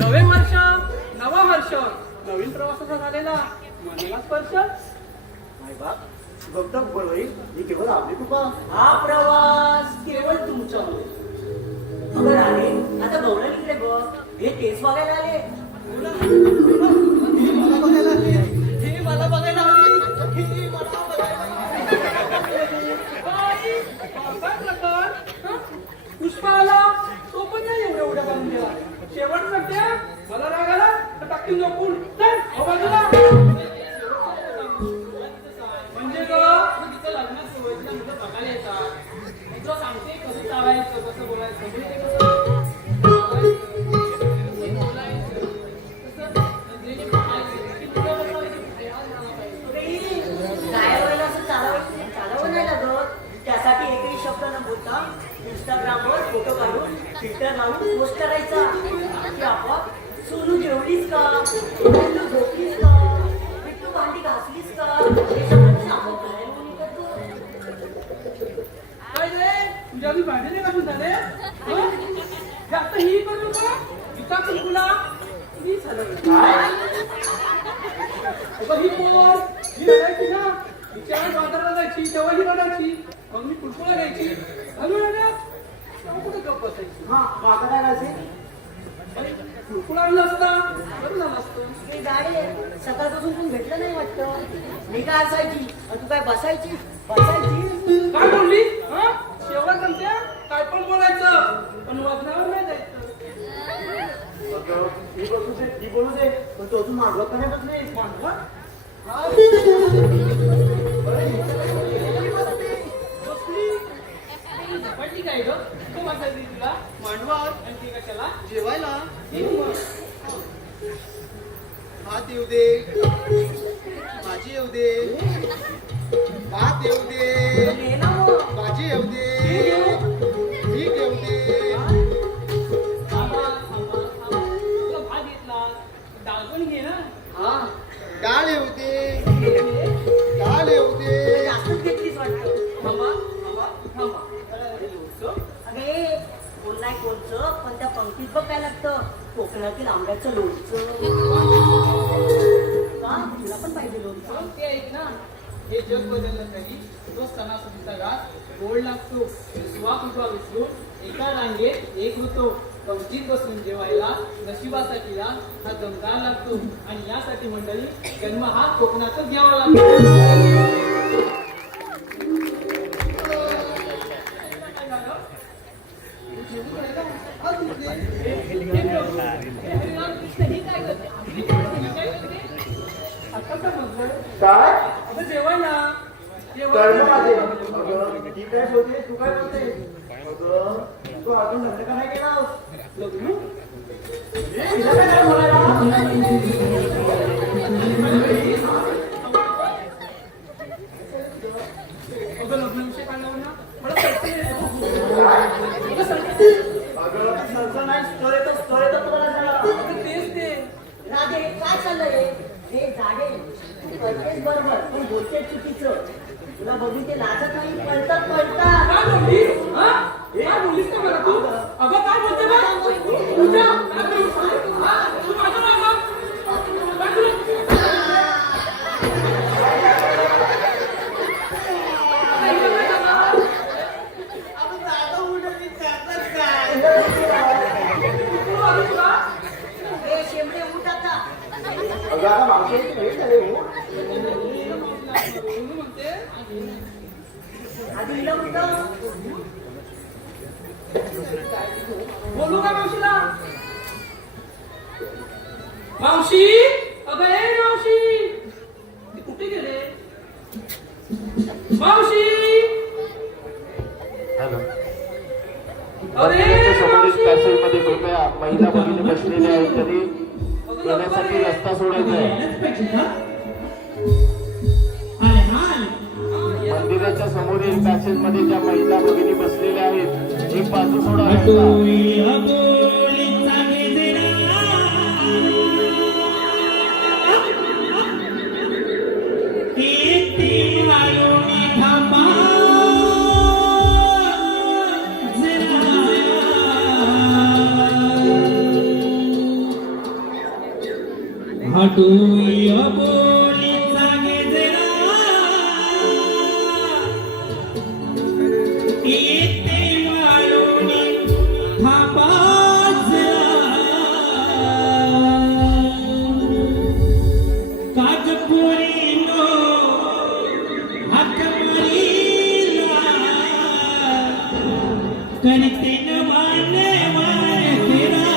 नवे वर्ष नवा हर्ष नवीन प्रवासाचा झालेला मनाला स्पर्श. नाही बा भक्त बरोबर ही केवळ आपली कृपा. हा प्रवास केवळ तुमच्यामुळे. अगं राणे आता गौरव इकडे बघ, हे तेच बघायला आले. हे मला बघायला आली. काय प्रकार? पुष्पा आला तो पण नाही एवढ्या उड्या बांधून गेला. शेवट सध्या मला राग आला तर टाकून झोपून चल बाजूला. म्हणजे ग तिचं लग्न सोहळ्यातल्या मुलं बघायला येतात. तुला सांगते कसं चालायचं कसं बोलायचं त्यासाठी एकही शब्द न बोलता इंस्टाग्रामवर फोटो काढून फिल्टर मारून पोस्ट करायचा की आपोआप सोनू जेवलीस का, सोनू झोपलीस का, बिट्टू भांडी घासलीस का, हे सगळं सांगत काय रे तुझ्या आधी भांडे नाही घालून झाले. जास्त ही करू नका इका कुंकुला ही झालं. ही पोर ही रडायची ना विचार बाजाराला जायची तेव्हा ही रडायची. मग मी कुलकुला घ्यायची घालून तेव्हा कुठे गप्प बसायची. हा माझा काय असेल कुलकुला आणलं असता बरं झालं असतं. ते गाडी सकाळपासून तू भेटलं नाही वाटतं. मी काय असायची तू काय बसायची बसायची. काय बोलली शेवट म्हणत्या काय पण बोलायचं पण वजनावर नाही जायचं. ही बसू दे ही बोलू दे पण तो अजून मागवत का नाही बसले. पडली काय ग तो बसायची तुला मांडवावर आणि ती कशाला जेवायला मग भात येऊ दे, भाजी येऊ दे, भात येऊ दे, भाजी येऊ दे, ठीक येऊ दे. तुला भात घेतला डाळ पण घे ना. हा डाळ येऊ दे, डाळ येऊ दे. जास्तच घेतलीच वाटतं. थांबा थांबा थांबा. अरे कोण नाही कोणचं पण त्या पंक्तीत बघ काय लागतं कोकणातील आंब्याचं लोणचं. का तुला पण पाहिजे लोणचं. ते ऐक ना हे जग बदललं तरी तो सणासुदीचा घास गोड लागतो. विसवा कुठवा विसरून एका रांगेत एक होतो. पंक्तीत बसून जेवायला नशिबासाठीला हा दमदार लागतो. आणि यासाठी मंडळी जन्म हा कोकणातच घ्यावा लागतो. काय आता जेवायला कर्म माझे अगं ती काय बोलते तू काय बोलते. अगं तू अजून लग्न का नाही केलास. लग्न तिला काय काय बोलायला. लग्नाविषयी काय लावू ना मला कळते. अगं ती संसार नाही स्टोर येतो तुम्हाला झाला. तेच ते राधे काय चाललंय हे जागे तू करतेस बरोबर पण बोलते चुकीचं. तुला बघून ते लाजत नाही पळतात पळतात. काय बोललीस काय बोललीस का मला तू. अगं काय बोलते बा पूजा काय बोललीस? तू माझं नाव काय तुला हे शेंबडे उठ आता. अगं आता मागच्या वेळी झाले हो. म्हणते आधी हिला म्हणतं बोलू का मावशीला. मावशी अगं ए मावशी ती कुठे गेले. मावशी अरे समोरील पॅसेज मध्ये कृपया महिला भगिनी बसलेल्या आहेत तरी येण्यासाठी रस्ता सोडायचा आहे. मंदिराच्या समोरील पॅसेज मध्ये ज्या महिला भगिनी बसलेल्या आहेत एक बाजू सोडा. आठवूय बोलीचा गेजरा येते वाळूनी थापाजरा काजपुरीनो हात मारीला करते न वाने वाने तेरा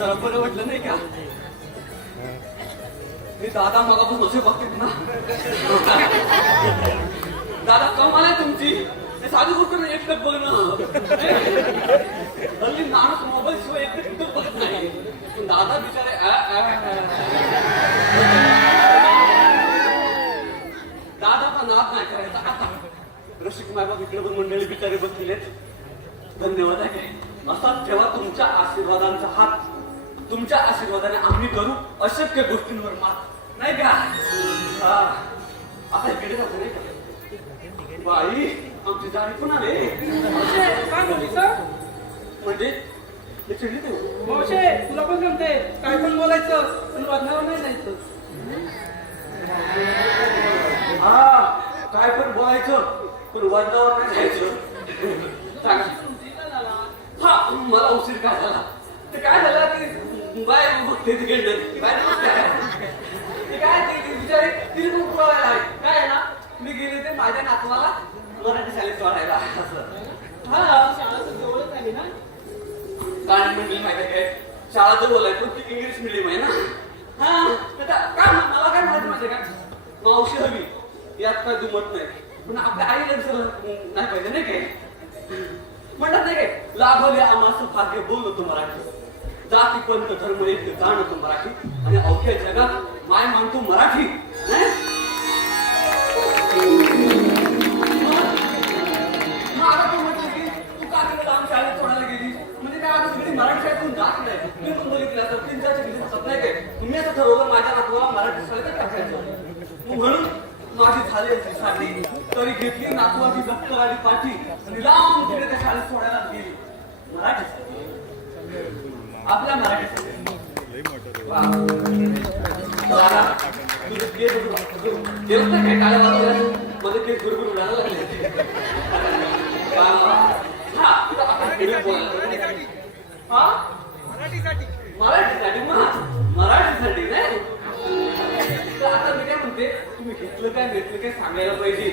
जरा बरं वाटलं नाही का मी दादा मगापासून असे बघते ना दादा कमाल आहे तुमची ते साधी गोष्ट नाही एकटक बघणं हल्ली माणूस मोबाईल शिवाय एकटक बघत नाही पण दादा बिचारे दादाचा नाद नाही करायचा आता रसिक मायबाप इकडे पण मंडळी बिचारे बसलेत धन्यवाद आहे असाच ठेवा तुमच्या आशीर्वादांचा हात तुमच्या आशीर्वादाने आम्ही करू अशक्य गोष्टींवर मात नाही का आता इकडे जातो नाही का बाई आमची जाणी पण आले काय बोललीस म्हणजे ते चिडली तू मावशे तुला पण जमते काय पण बोलायचं पण वादनावर नाही जायचं हा काय पण बोलायचं पण वर्धावर नाही जायचं सांगा हा मला उशीर काय झाला ते काय झालं की बाय बघते तिकडे बाय ते काय ते विचारे तिने खूप बोलायला आहे काय आहे ना मी गेले ते माझ्या नातवाला मराठी शाळेत सोडायला असं हा शाळा तर जवळच आहे ना काय म्हणली माहिती काय शाळा जवळ आहे पण ती इंग्लिश मिडियम आहे ना हा काय मला काय माहिती माहिती का मावशी हवी यात काय दुमत नाही पण आपल्या आईला नाही पाहिजे नाही काय म्हणतात नाही काय लाभले आम्हाला भाग्य बोलतो मराठी जाती पंत धर्म एक जाणतो मराठी आणि अवघ्या जगात माय मानतो मराठी मला पण म्हटलं की तू का तिकडे लांब शाळेत सोडायला गेली म्हणजे काय आता सगळी मराठी शाळेतून जात नाही मी पण बघितलं असं 3-4 दिवसात नाही काय तुम्ही असं ठरवलं माझ्या नातवाला मराठी शाळेत टाकायचं म्हणून माझी झाली असती साठी तरी घेतली नातवाची दप्तर आणि पाठी आणि लांब तिकडे त्या शाळेत सोडायला गेली. मराठी आपल्या मराठी वा. चला, तुझे केस देवता काय काळ्या बाजूला मध्ये केस गुरगुर उडायला लागले. हा तुला आपण पुढे बोलायला हा मराठीसाठी मराठीसाठी नाही. तर आता मी काय म्हणते तुम्ही घेतलं काय सांगायला पाहिजे.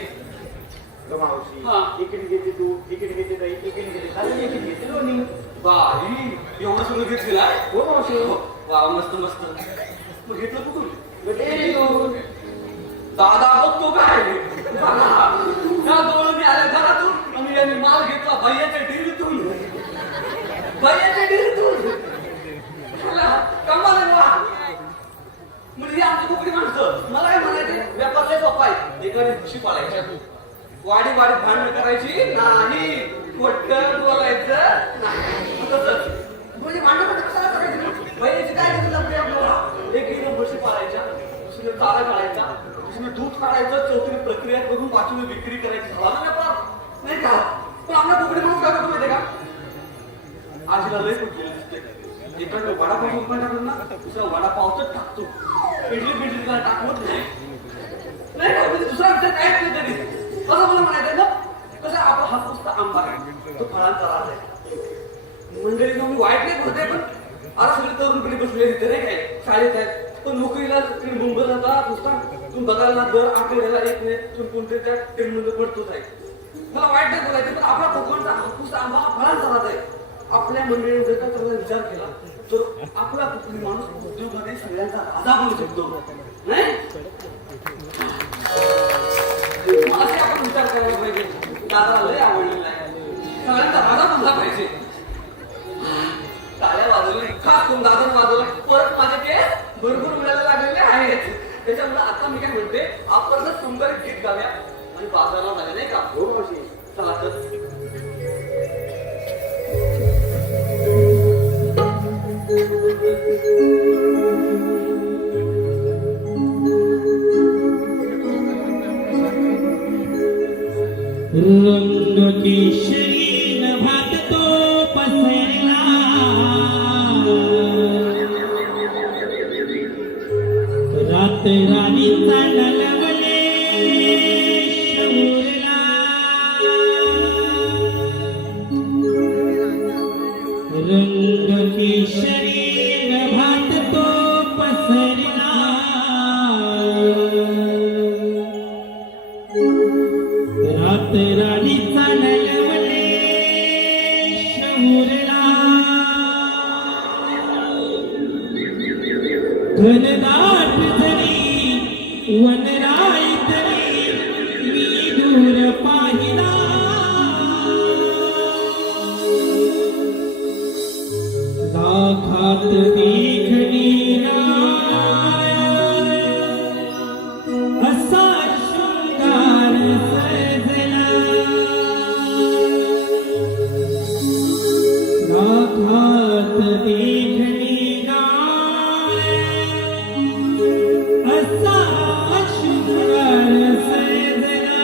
मावशी हा. इकडे घेते तू, इकडे घेते ताई, इकडे घेते चालेल, इकडे घेते लोणी. बाई एवढं सगळं घेतलेलं आहे. हो मावशी. वा मस्त मस्त. मग घेतलं कुठून? गटे घेऊन. दादा बघतो काय त्या जवळ मी आल्या घरातून आणि यांनी माल घेतला भैयाच्या डेअरीतून. कमाल आहे वा. म्हणजे आमची कुकडी माणसं मला काय म्हणायचे व्यापार लय सोपा आहे. एकाने म्हशी पाळायच्या वाडी भांडण करायची नाही. खोटं बोलायचं नाही. म्हणजे भांडण कशाला करायची भैयाची काय आपल्याला. एकीने म्हशी पाळायच्या, दुसरीने चारा काढायचा, दुसरीने दूध काढायचं, चौथीने प्रक्रिया करून पाचवीने विक्री करायची. झाला ना व्यापार नाही का. पण आपल्या कुकडी म्हणून काय करतो माहितीये का आजीला लय कुठलेलं दिसते. एकाने वडापाव उपाय टाकलं ना दुसरा वडापावच टाकतो. इडली बिडली त्याला टाकवत नाही का. म्हणजे दुसरा विचार काय नाही तरी असं मला म्हणायचं ना. कसं आपला हा पुसता आंबा आहे तो फळांचा राज आहे. मंडळी मी वाईट नाही बोलते पण आता सगळे तरुण पिढी बसले तिथे नाही काय शाळेत आहेत. पण नोकरीला तिकडे मुंबईला जाता पुसता तुम्ही बघायला दर आठवड्याला एक नाही तुम्ही कोणत्या त्या ट्रेनमध्ये पडतोच आहे. मला वाईट नाही बोलायचं पण आपला कोकणचा हापूस आंबा हा फळांचा राज आहे. आपल्या मंडळीने जर का त्याचा विचार केला तर आपला कुठली माणूस उद्योगमध्ये सगळ्यांचा राजा बनू शकतो नाही. असे आपण विचार करायला पाहिजे. दादाला लय आवडलेला आहे. सगळ्यांचा राजा बनला पाहिजे. टाळ्या वाजवल्या खास करून दादाने वाजवलं. परत माझे केस भरपूर मिळायला लागलेले आहेत. त्याच्यामुळे आता मी काय म्हणते आपण सुंदर गीत गाव्या आणि बाजाराला झाले नाही का. हो मावशी. चला तर रंग केशरी नभात तो पसरला रात राणीचा नलवले शौरला रंग केशरी नभात तो पसरला रात राणीचा नलवले शौरला घनदाट जरी वनराई तरी मी दूर पाहिला लाखात देखणी असा शृंगार सजला लाखात देखणी असा शृंगार सजला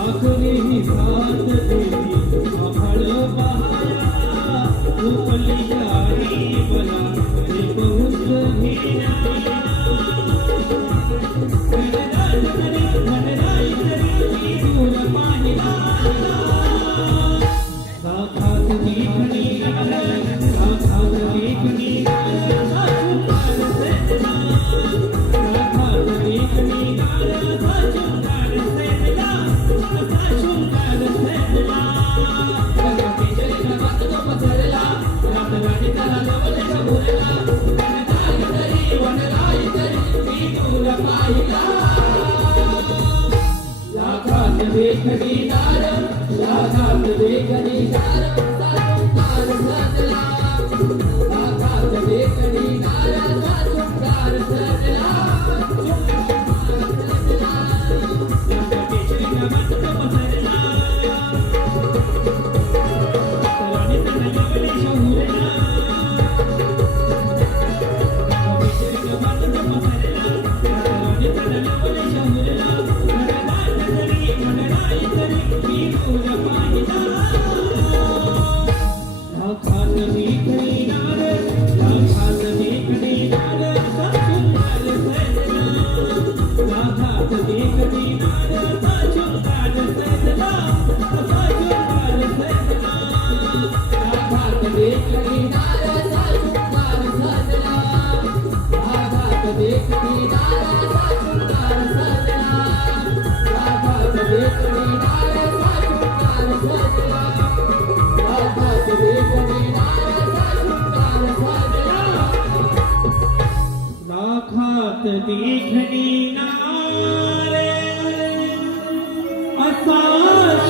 आखरी साथ तेरी आभाळ बहाया उपली गाडी बला रे बहुत भिया मनराज तरी दूर पाहिला साखात देखणी साखात देखणी साचून सेना साखात देखणी साचून सेना साचून सेना गणपतीचे गावात तो पसरला रातराणी त्याला नवलेचा बोलला वनराई तरी मी तुला पाहिला लाखात देखणी लाखात देखणी साचून सजला लाखात देखणी साचून सजला गणपतीचे गावात तो पसरला रातराणी त्याला नवलेचा बोलला लाखात देखणी नारे असा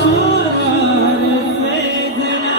शोधार वेदना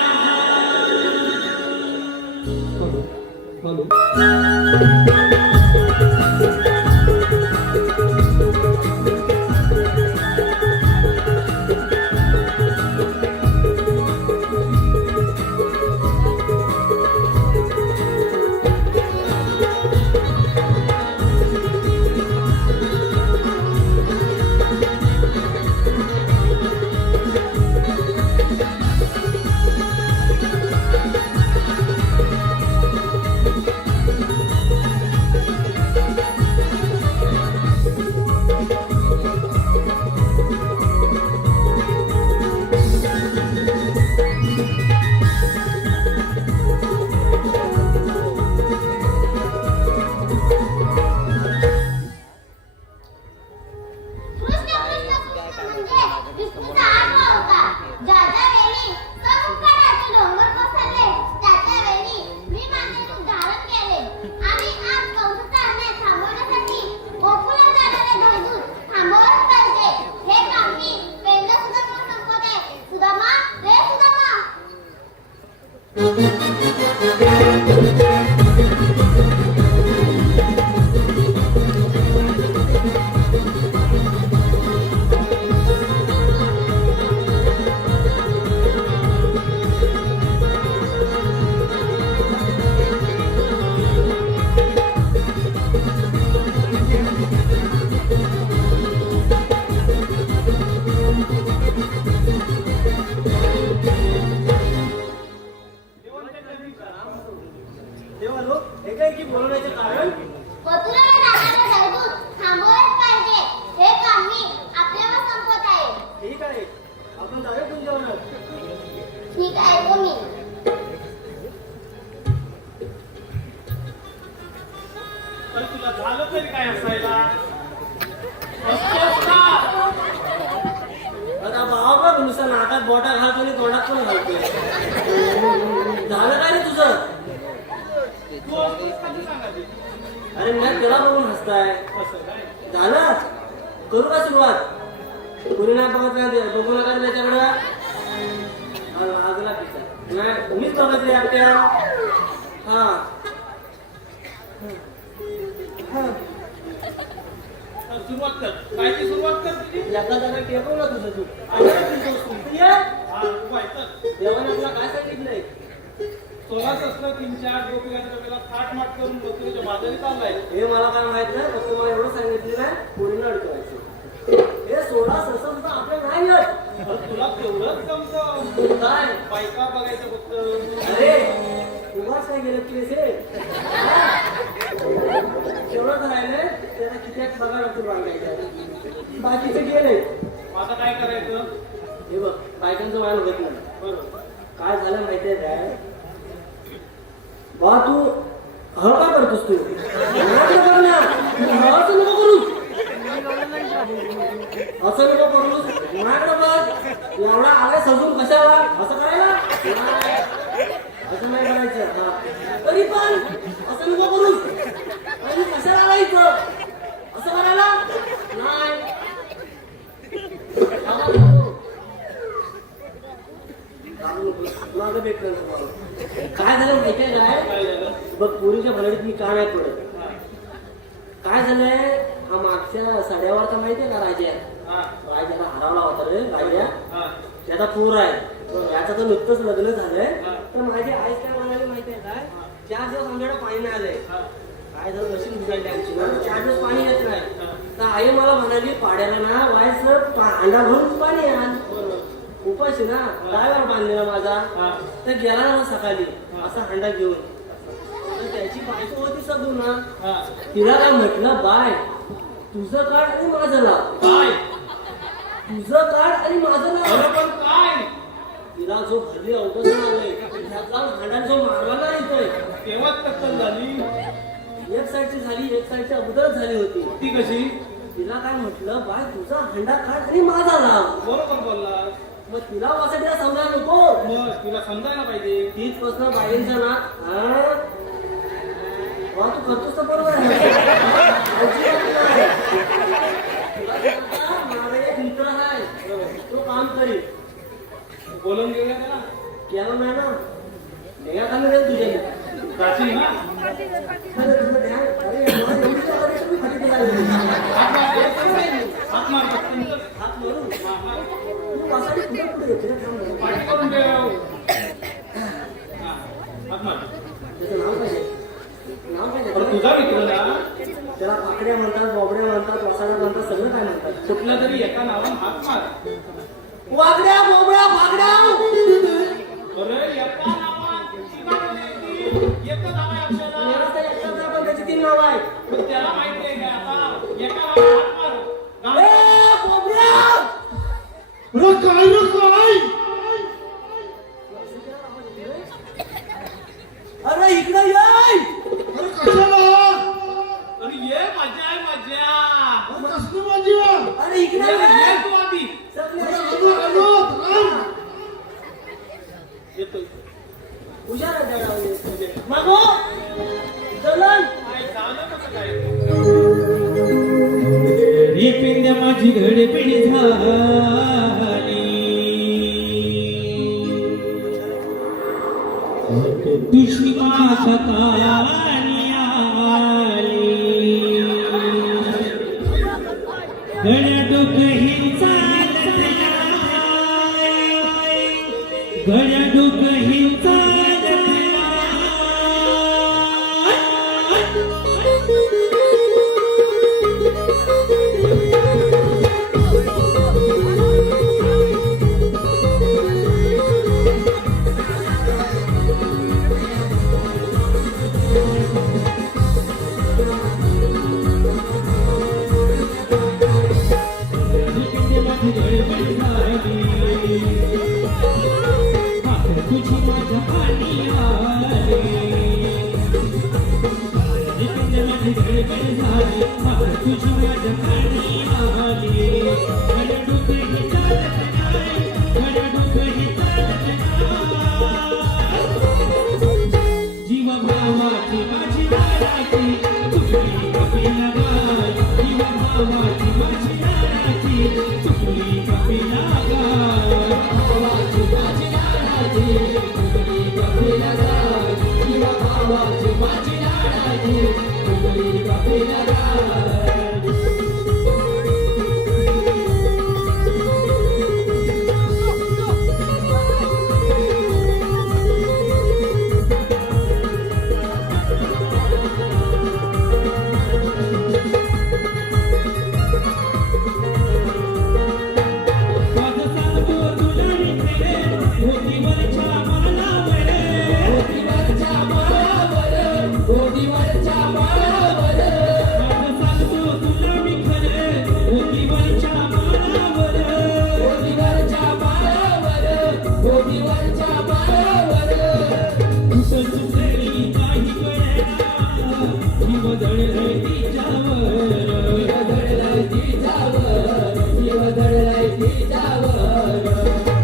एकाएकी बोलवण्याचे कारण मथुरेला जाणारा जयदूत थांबवलंच पाहिजे. हे काम मी आपल्यावर संपवत आहे. ठीक आहे, आपण जाऊया तुमच्यावर. ठीक आहे, येतो मी. तर तुला झालं तरी काय असायला आता भाव का नुसतं नाकात बोटा घालतो आणि तोंडात पण घालतोय. झालं काय रे तुझं? अरे मी त्याला बघून हसताय. झालं, करू का सुरुवात? कोणी नाही बघत, बघू नका त्याच्याकडं. लागला पिता नाही, तुम्हीच बघितले आपल्या. हा सुरुवात कर. काय ती सुरुवात कर तुझी? एका जागा टेकव ना तुझं तू. देवाने तुला काय सांगितलंय? स्वराच असलं 3-4 गोपिकांच्या डोक्याला थाटमाट करून मथुरेच्या बाजारी चाललाय. हे मला काय माहित नाही, फक्त मला एवढं सांगितलं नाही, पोरीनं अडकवायचं. हे सोळा ससं सुद्धा आपल्या नाही येत. पण तुला तेवढंच जमतं. काय? बायका बघायचं फक्त. अरे उगाच काय गेलं की रे तेवढंच राहिलंय, त्याला किती बघा लागतो बांधायचं, बाकीचे गेले. मग आता काय करायचं? हे बघ बायकांचं व्हायला होत नाही. बरोबर. काय झालं माहितीये काय बा, तू हळ का करतोस तू? नाटकं कर ना. हळच नको करूस, असं नको करूस. नाटकं बघ, एवढा आलाय सजून कशाला असं करायला नाही. असं नाही करायचं. हा तरी पण असं नको करूस. आणि कशाला आलायचं असं करायला नाही. माझं भेटलं काय झालं माहितीये काय? काय झालं? बघ पोरीच्या भरडीत मी का नाही पडत. काय झालंय, हा मागच्या साड्यावर तर माहितीये का राजा, हा. राजाला हरवला होता रे राजा. हा. त्याचा पोर आहे, याचं तर नुकतंच लग्न झालंय. हा. तर माझी आई काय म्हणाली माहितीये काय, 4 दिवस आमच्याकडे पाणी नाही आलंय. हा. काय झालं मशीन बिघडली आमची ना, 4 दिवस पाणी येत नाही. तर आई मला म्हणाली पाड्याला ना व्हायचं हांडा भरून पाणी आण. उपाशी ना ड्रायव्हर बांधलेला माझा. हा. तर गेला ना सकाळी असा हांडा घेऊन. तर त्याची बायको होती सगळं ना, हा. तिला काय म्हटलं, बाय तुझं काढ आणि माझं लाव. काय? तुझं काढ आणि माझं लाव. अरे पण काय? तिला जो भरली अवकाश आलंय त्यातला हांडा जो मारवायला येतोय. तेव्हाच टक्कल झाली. एक साईडची झाली, एक साईडची अगोदरच झाली होती. ती कशी? तिला काय म्हटलं, बाय तुझा हांडा काढ आणि माझा लाव. बरोबर बोलला. मग तिला वासायला समजायला नको. मग तिला समजायला पाहिजे. तीच प्रश्न बाईंचा ना. वा तू करतोस तर बरोबर आहे. अजिबात नाही. तुला सांगता, माझा एक मित्र आहे, तो काम करील. बोलून घेऊया त्याला. केलं नाही ना, मेगा खाली जाईल तुझ्या. जाशील ना? अरे मला एवढी सवारी तुम्ही फाटी लागली. हात मार पटकन. हात मारून हा, हा. तू वासायला कुठे कुठे येते रे? थांब जरा. पाठी करून ठेव. हा, हात मार. त्याचं नाव काय आहे? नाव काय पण आहे? तुझा मित्र ना, त्याला पाकड्या म्हणतात, बोबड्या म्हणतात, वसाड्या म्हणतात, सगळं काय म्हणतात. कुठल्या तरी एका नावानं हात मार. वागड्या बोबड्या फागड्या. अरे एका नावात एकच नाव आहे अक्षरा. मेरा तर एकटाच आहे, पण त्याची 3 नावं आहेत. पण त्याला माहिती आहे का आता एका नावानं हात मार. ए बोबड्या. अरे इकडे ये. अरे ये मजा आहे मजा. अरे इकडे ये ये. तू आधी. येतोय. हुशार आहे त्याला. मागो चलन. काय झालं कसं काय? ही पिंड माझी घडपिडी झाली, तुझी माता कानी आली, गड्या डोकही चालत नाही, गड्या डोकही चालत नाही. तुझी माझ्या पाणी आले, तुझी माझ्या पाणी आली, गड्या डोकही चालत नाही, गड्या डोकही चालत नाही. जीव भावाची माझी लाडाची, चुकली कपिला गाय, जीव भावाची माझी लाडाची, चुकली कपिला गाय, भावाची माझी लाडाची, चुकली कपिला गाय, जीव भावाची माझी लाडाची, चुकली कपिला गाय. दळलाय तिच्यावर जीव दळलाय तिच्यावर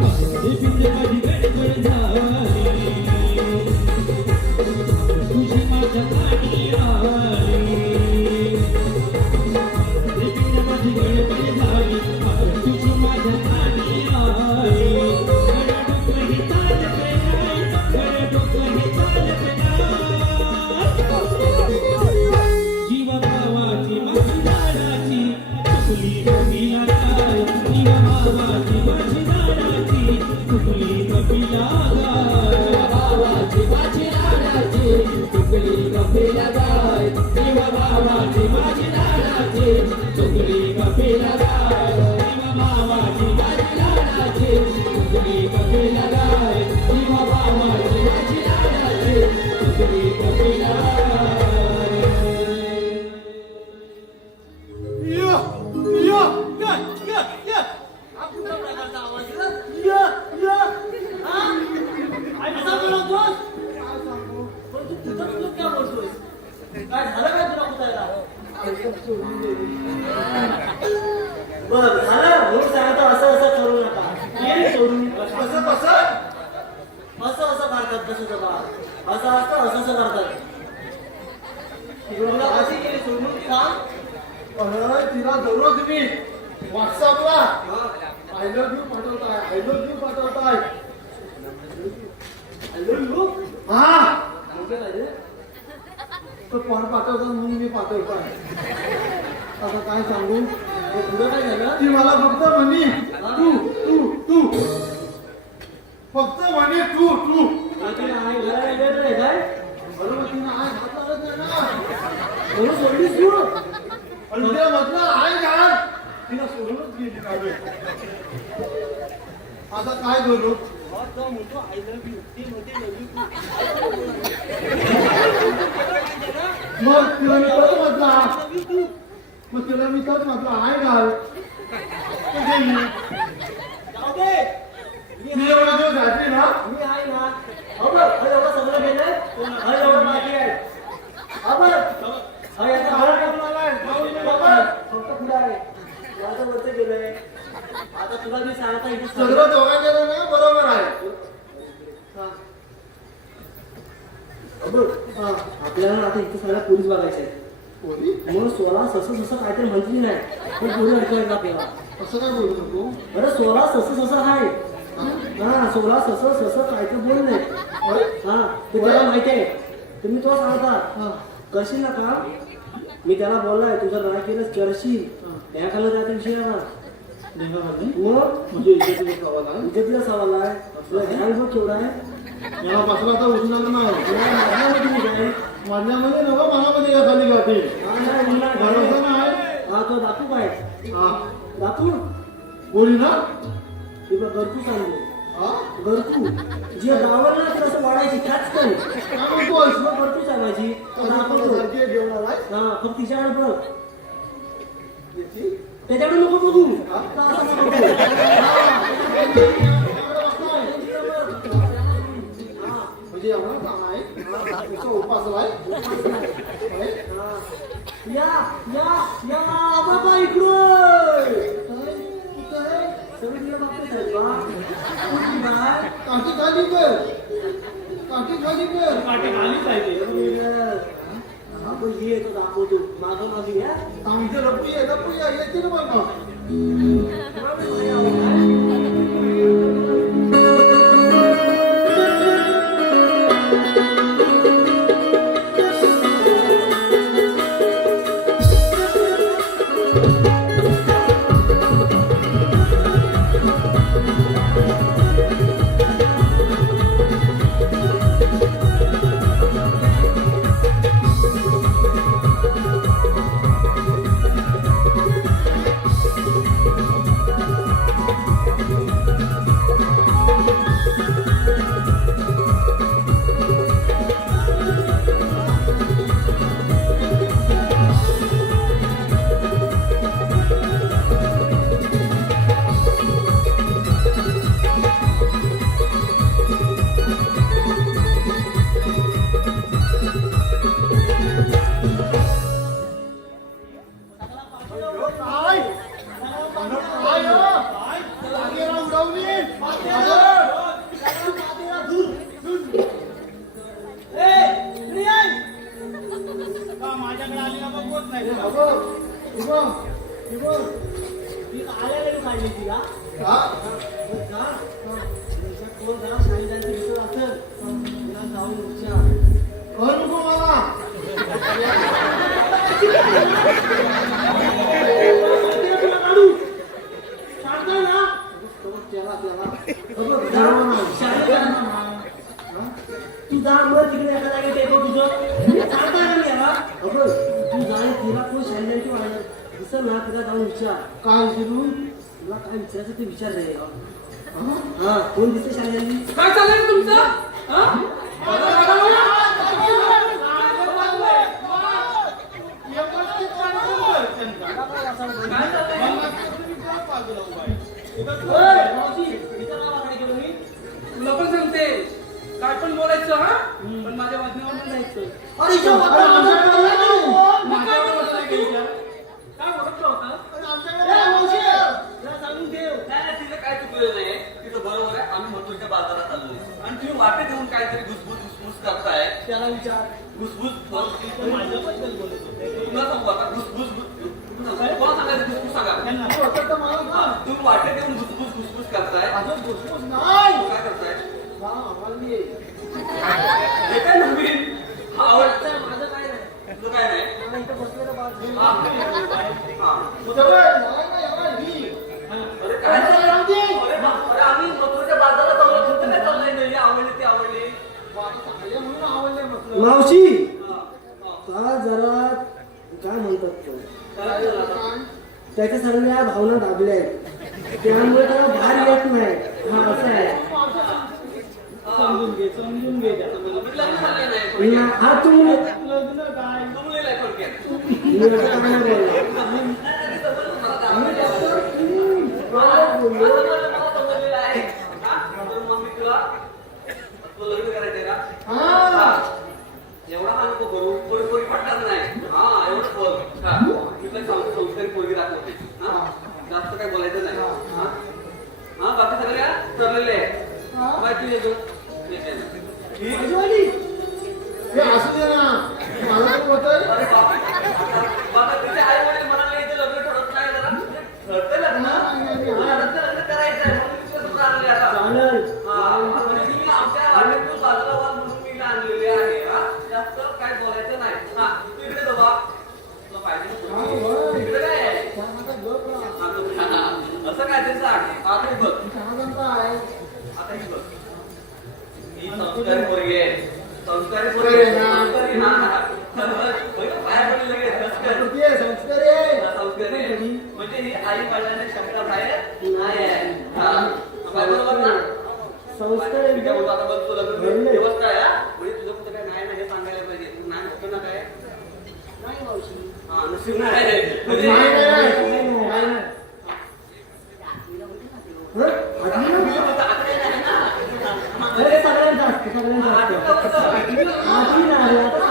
माझी पिंड माझी गडबड झाली तुझी माझ्या कानी आली माझी पिंड माझी गडबड झाली तुझी माझ्या कानी आली जीवा भावाची माझी लाडाची चुकली कपिला गाय जीवा भावाची माझी लाडाची चुकली कपिला गाय भावाची माझी लाडाची चुकली कपिला गाय जीवा भावाची माझी लाडाची चुकली कपिला गाय जीवा भावाची माझी लाडाची चुकली कपिला गाय जीवा भावाची माझी लाडाची चुकली कपिला गाय हा कुठला प्रकारचा आवाज ग? हा? कसा बोलतोस? पण तू तुटक काय बोलतोय? काय झालं काय तुला कुठायला? बरं झालं म्हणून सांगतो असं करू नका ये सोडून कसं असं करतात कसं बा असं करतात तुला अशी केली सोडून सांग अरे तिला दररोज मी व्हॉट्सअपला आय लव्ह यू पाठवताय हा म्हणजे काय रे? तो पण पाठवतो म्हणून मी पाठवताय आता काय सांगू हे पुढं काय झालं? ती मला फक्त म्हणे तू फक्त म्हणे तू बाकी नाही, घराला वेगळं आहे काय? बरोबर तिने आय हात लागत नाही ना म्हणून सोडलीस तू? आणि ते म्हटलं आय घाल तिला सोडूनच गेली काय आता काय करू तो म्हणतो I love you. ती म्हणते love you मग तिला मी तोच म्हटला too. मग तिला मी तोच म्हटलं आय घाल ते गेली. जाऊ दे. ती एवढं दिवस घातली ना मी आहे ना. हो बघ, हा एवढं सगळं केलंय. हा एवढं बाकी आहे. हा बघ. हा याचा हार टाकून आलाय. हा बघ. फक्त पुढे आहे. माझं वरचं गेलंय. आता तुला मी सांगता इथे सगळं दोघांच्या ना बरोबर आहे हा. बघ, आपल्याला आता इथे सगळ्या पोलीस बघायचे आहेत. पोरी? म्हणून 16 ससं काहीतरी म्हटली नाही पण पोरी अडकवायचं आपल्याला. असं काय बोलू नको बरं 16 ससं आहे. हा 16 ससं काहीतरी बोल नाही. हा ते त्याला माहिती आहे. तुम्ही तो सांगता हा. करशील ना का? मी त्याला बोललाय तुझं नाही केलं करशील त्या खाली जायचा विषय आहे मग म्हणजे इज्जतीचा सवाल आहे इज्जतीचा सवाल आहे. तुला ध्यान बघ केवढा आहे. मला पाठवा आता उठणार नाही तुला मारण्यामध्ये तुम्ही जाईल. माझ्यामध्ये नव्हा मनामध्ये या खाली जाते हा नाही उन्हाळा भरोसा आहे. नाही हा तो दाखवू काय हा दाखवू बोली ना ती बघ गरकू सांगले हा गरकू जे गावाला तर असं वाढायची त्याच काही काय म्हणतोस मग गरकू सांगायची दाखवतो. सारखी घेऊन आलाय हा फक्त तिच्याकडे बघ याची? त्याच्याकडे नको बघू आता असं नको बघू. म्हणजे एवढं काम आहे त्याचा उपासलाय या बाबा इकडे सगळी तुला बापरे साहेब बा. कुठली बाय? काठी खाली कर काटे खालीच आहे ते. आपण ये तो दाखवतो मागं मागे या आमचे रप्पी येते ना बाबा ती आल्याला काढली ती का कोण जरा शाळेदांची विचार असेल तिला जाऊन विचार तू जा मग तिकडे एका जागी टेबल तुझं चालता ना याला तू जाय तिला कोण शाळेदांची वाढायला दिसल ना तिला जाऊन विचार काय विचारू तुला काय विचारायचं ते विचार रे हा कोण दिसते शाळेदांनी काय चाललंय तुमचं हा? तुला पण सांगते काय पण बोलायचं हा पण माझ्या वाजण्यावर पण जायचं माझ्यावर बसलाय का विचार? काय ओळखलं होतं सांगून ठेव नाही नाही, तिचं काय चुकलेलं नाहीये तिचं बरोबर आहे आम्ही मथुरच्या बाजारात आलोय आणि तुम्ही वाटेत येऊन काहीतरी घुसघुस करताय त्याला विचार घुसघुस माझ्याबद्दल बोलत होते तुला सांगू आता घुसघुस कोण सांगायचं घुसघुस सांगा हा, तुम्ही वाटेत येऊन घुसघुस करताय काय करताय हे काय नवीन आवडतं माझं काय नाही तुझं काय नाही मला इथं बसलेलं बाळ हा. हा. अरे काय झालं? अरे आम्ही मथुरच्या बाजारात चाललो तुमचं काय चाललंय नाही आवडली ती आवडली मावशी हा, हा. हा जरा काय म्हणतात तो काय झालं आता? त्याच्या सगळ्या भावना दाबल्या आहेत त्यामुळे त्याला बाहेर येत नाही हा असं आहे समजून घे आता मला लग्न झालं नाही हा तुम्ही तुमलेलं आहे थोडक्यात काय नाही बोलला मला समजलेलं आहे हा? तर मग मी तुला लग्न करायचंय का एवढा हा नको करू पोरी पटणार नाही हा एवढं बोल हा मी तुला सांगतो संस्कारी पोरगी दाखवते हा जास्त काय बोलायचं नाही हा हा बाकी सगळ्या ठरलेले आहे माहिती येतो असू दे ना मला पण होतंय अरे बाबा तिचे आई वडील म्हणाले इथे लग्न ठरत नाही जरा ठरतंय लग्न लग्न करायचं आहे म्हणून तुला सुद्धा आणले आता चालेल म्हणजे तुम्ही आमच्या वाटेतून बाजूला वाद म्हणून मी आणलेले आहे हा जास्त काय बोलायचं नाही हा तू इकडे जा बा तुला पाहिजे ना इकडे काय आहे असं काय ते सांग आता हे बघ आता हे बघ ही संस्कारी पोरगी आहे संस्कारी पोरगी आहे संस्कारी बाहेर पडली लगेच संस्कारी म्हणजे ही आई वडिलांच्या शब्दा बाहेर नाही आहे हा काय बरोबर ना संस्कार मी काय बोलतो आता बघ तू लग्न दिवस काय हा? म्हणजे तुझं कुठं काय नाही ना हे सांगायला पाहिजे तू नाही होतं ना काय नाही मावशी हा नशीब नाही म्हणजे अरे सगळ्यांचा असतं सगळ्यांचा असतं आधी नाही आता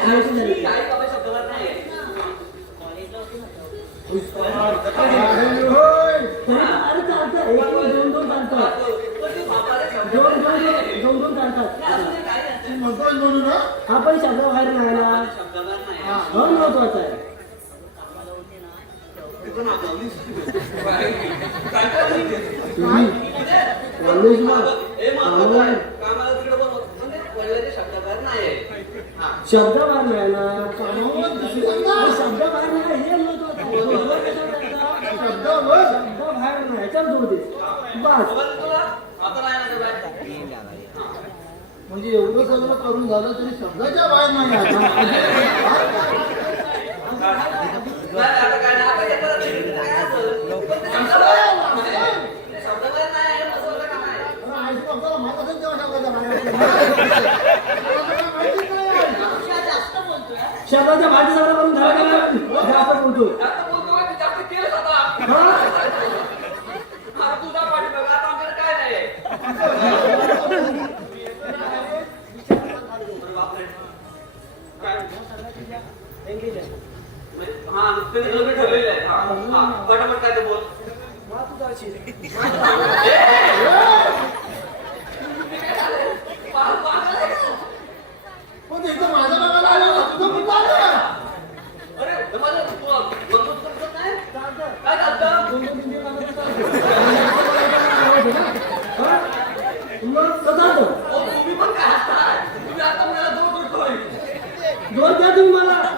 आई बाबा शब्दावर नाही आहे अरे चालतं एक दोन चालतात दोन चालतात आपण शब्द बाहेर नाही ना शब्दावर नाही हा महत्वाचा आहे शब्द बाहेर नाही ना शब्द बाहेर नाही हे महत्वाचं शब्द बाहेर नाही चल दोन दिस बस म्हणजे एवढं सगळं करून झालं तरी शब्दाच्या बाहेर नाही आपल्याला माहित असेल तेव्हा शब्दाच्या शब्दाच्या भाजी सगळं करून झालं का आपण बोलतो तुझा पाठीमाग आता आमच्याकडे काय नाही हा नुसते लग्न ठरलेले आहे हा पटापट काय ते बोल पण एकदा माझ्या बघायला आलं तुझं कुठं आलं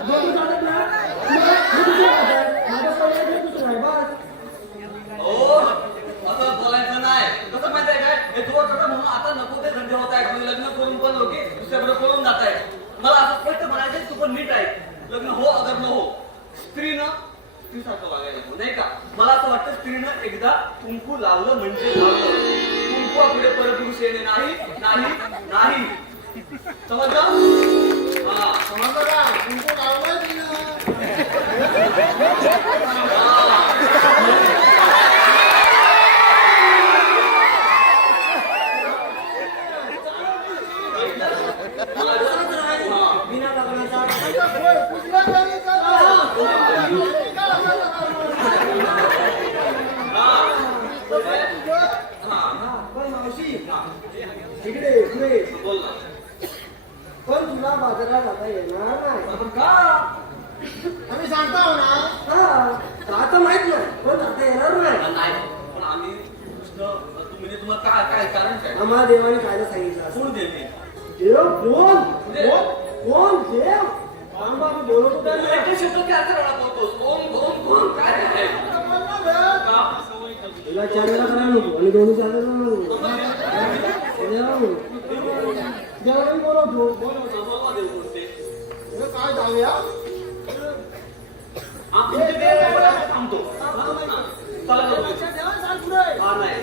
दोन चालत ना माझं पहिलं दुसरं आहे बस. हो असं बोलायचं नाही. कसं माहितीये काय हे थोडं छोटं म्हणून आता नको ते धंदे होत आहेत. म्हणजे लग्न करून पण लोक दुसऱ्याकडे पळून जात आहेत. मला असं स्पष्ट म्हणायचं तू पण नीट आहे. लग्न हो अगर न हो स्त्रीनं स्त्रीसारखं वागायला नको नाही का. मला असं वाटतं स्त्रीनं एकदा कुंकू लावलं म्हणजे लावलं. कुंकूपुढे परपुरुष येणे नाही नाही नाही. समजलं? हा समजलं का? कुंकू लावलंय तिनं. बिना लग्नाचा कुठल्या घरी पण मावशी इकडे इकडे बोल ना. पण तुला बाजारात जाता येणार नाही. आपण का आम्ही सांगतो ना. हा आता माहित नाही पण आता येणार नाही. नाही पण आम्ही म्हणजे तुम्हाला काय काय कारण काय आम्हाला देवाने खायला सांगितलं असं. सोडून देते. देव कोण कोण देव आम्हाला बोलत होता ना. एकच शब्द काय वेळा बोलतोस कोण कोण कोण काय आहे? का? तुला चालला करा नको आणि दोन्ही चालला जेवण बोलवतो. बोलवा देव बोलते. हे काय जाऊया? आम्ही ते देवाला थांबतो. चला जाऊ. हा नाही.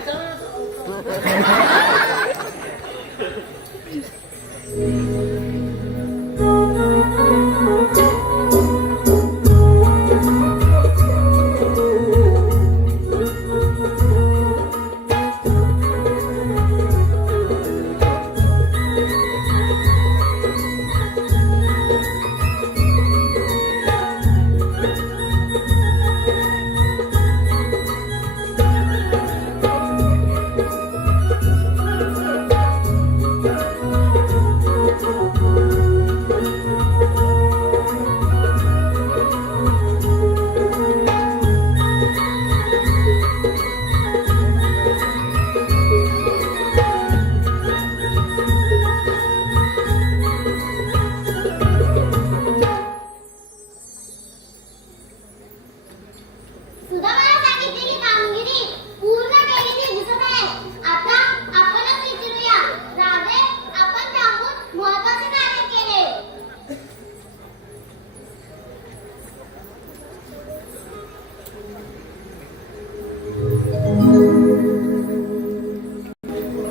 सुद्धा मला सांगितलेली कामगिरी पूर्ण केलेली दिसत आहे. आता आपणच विचारूया राधे आपण थांबून महत्वाचे कार्य केले.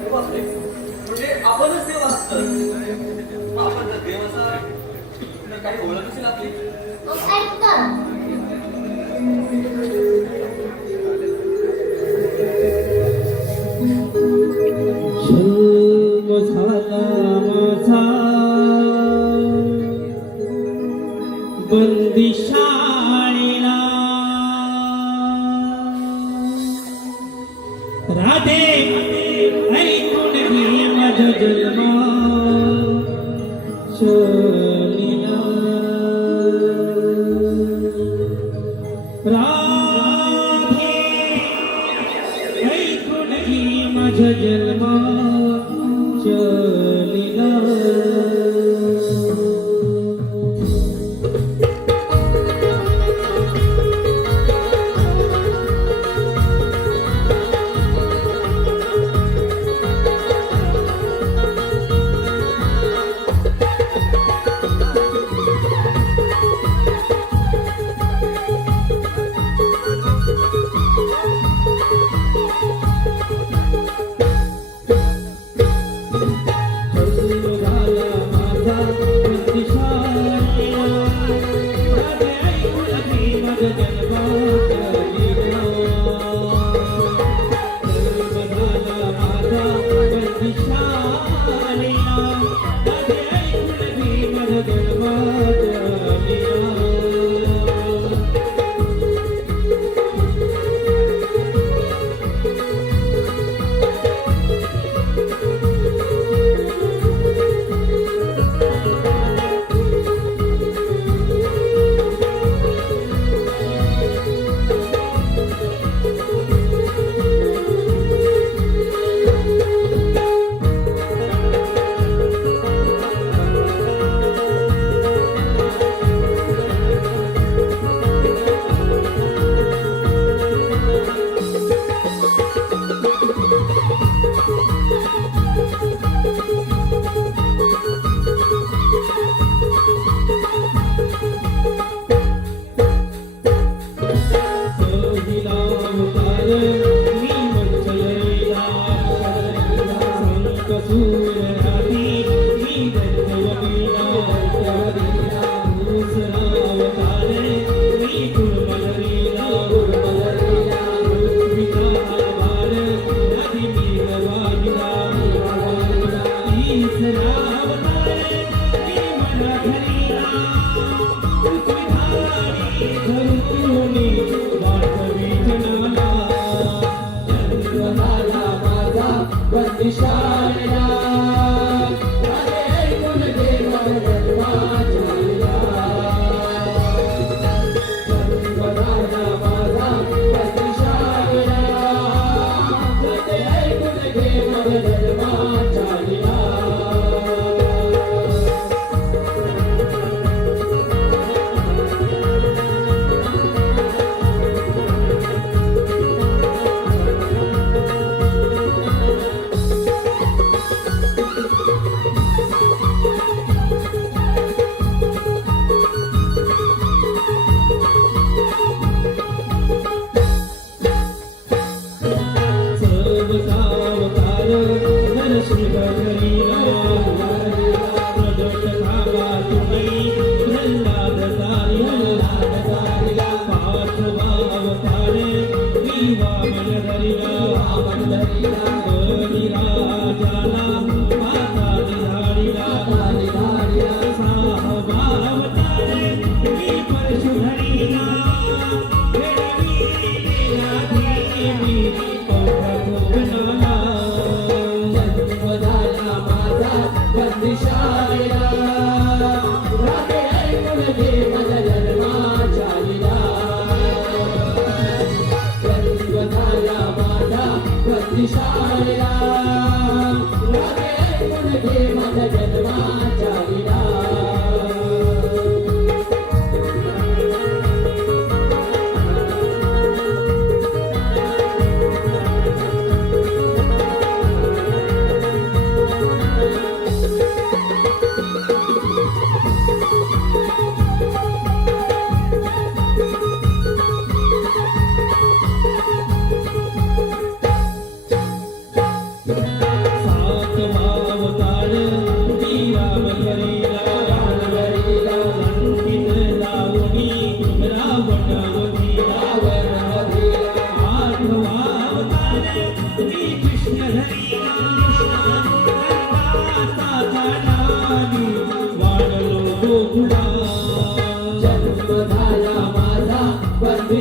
म्हणजे आपणच देव असतं. आपण जर देव असं काही ओळख असेल आपली. ऐकतं जन्म झाला माझा बंदिशाळेला राधे ऐकून घे माझा जन्म शलीला राधे ऐकून घे माझा जन्म शलीला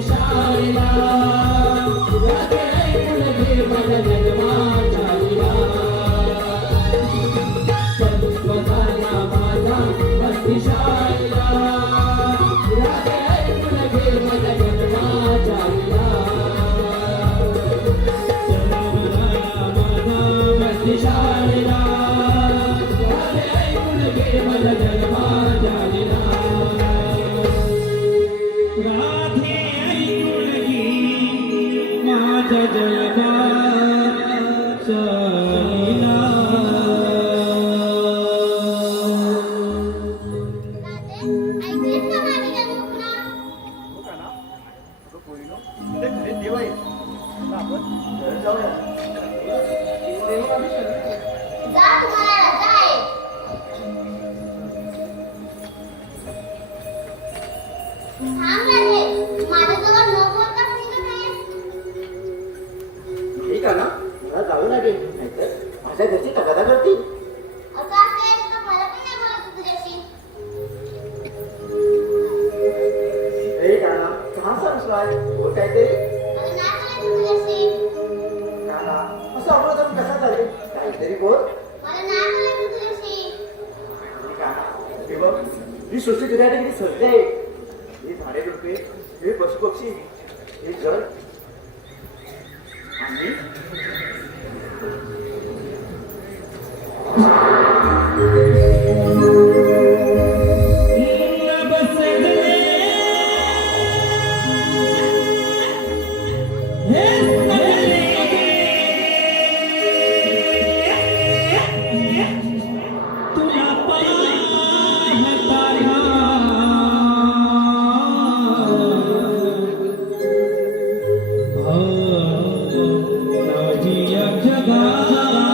शाळेला राधे ऐकून घे माझ्या जन्माच्या लीला तत्व झाला माझा मस्ती शाळेला राधे ऐकून घे माझ्या जन्माच्या लीला जन्म झाला माझा मस्ती शाळेला राधे ऐकून घे माझ्या जन्माच्या लीला राधे ऐकून घे माझ्या जन्माच्या लीला राधे, ऐकलीस का माझी जन्मकथा? हो का ना? अगं पोरीनो, तिथे खरे देव आहेत. आता आपण घरी जाऊया. देव आम्ही शरण येऊ. जा, तुम्हाला रजा आहे. थांब राधे, माझ्याजवळ न बोलताच निघत आहेस. ठीक आहे ना मला जावं लागेल नाहीतर माझ्या घरची तगादा करतील. असं असेल तर मला पण नाही बोलायचं तुझ्याशी. हे गाणं का सांगतोय बोल काहीतरी. मला नाही बोलायचं तुझ्याशी. गाणं असं अवरोधन कसा चालेल काहीतरी बोल. मला नाही बोलायचं तुझ्याशी. हे बघ ही सृष्टी तुझ्यासाठी किती सज्ज आहे. हे झाडे झुडपे हे पशुपक्षी हे जल आणि तुला पाहता नाही या जगाची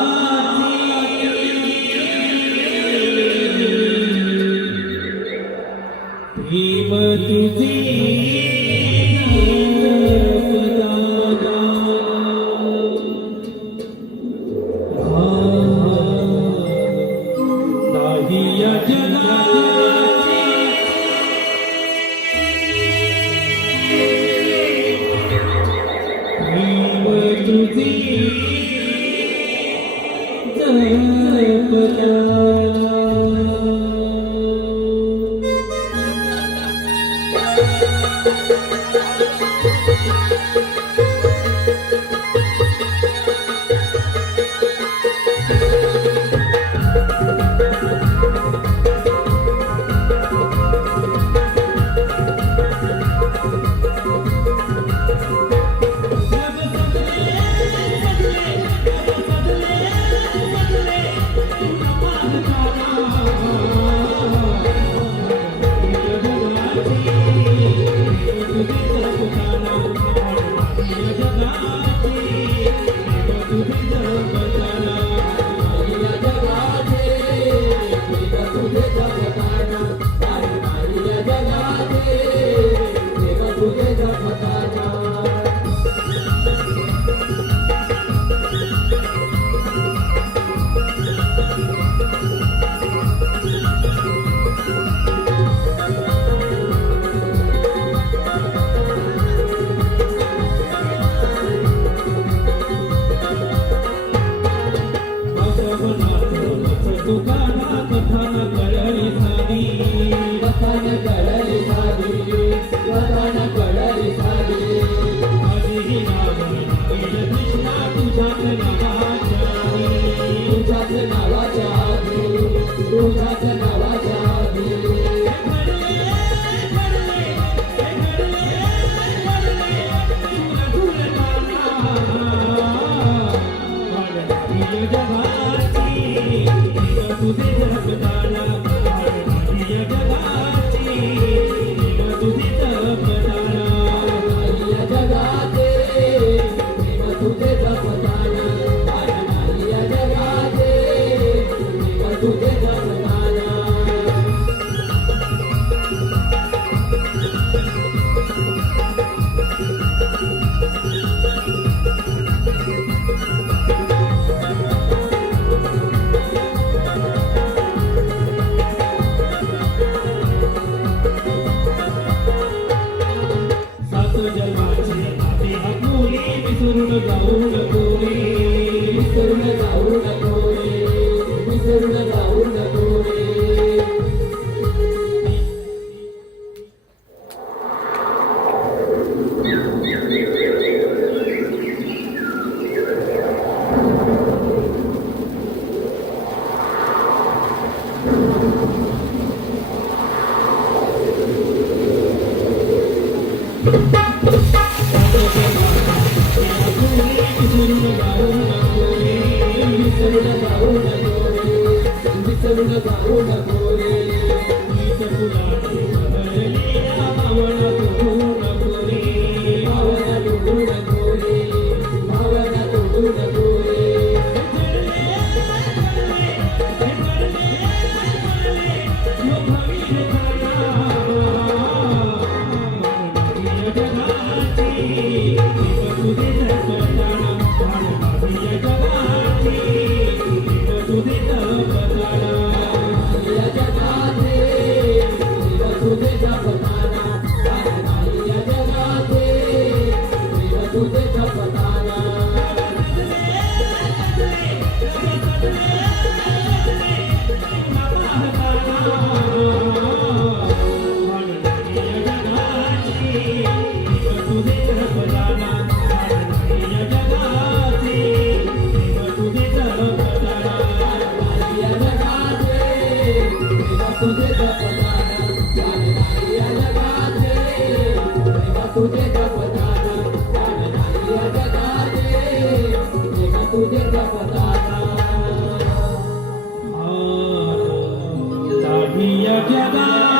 प्रेम तुझी नाही या जगाची प्रेम तुझी जन्माची नाती आपुली विसरून जाऊ नको रे विसरून जाऊ नको रे विसरून जाऊ नको रे जगा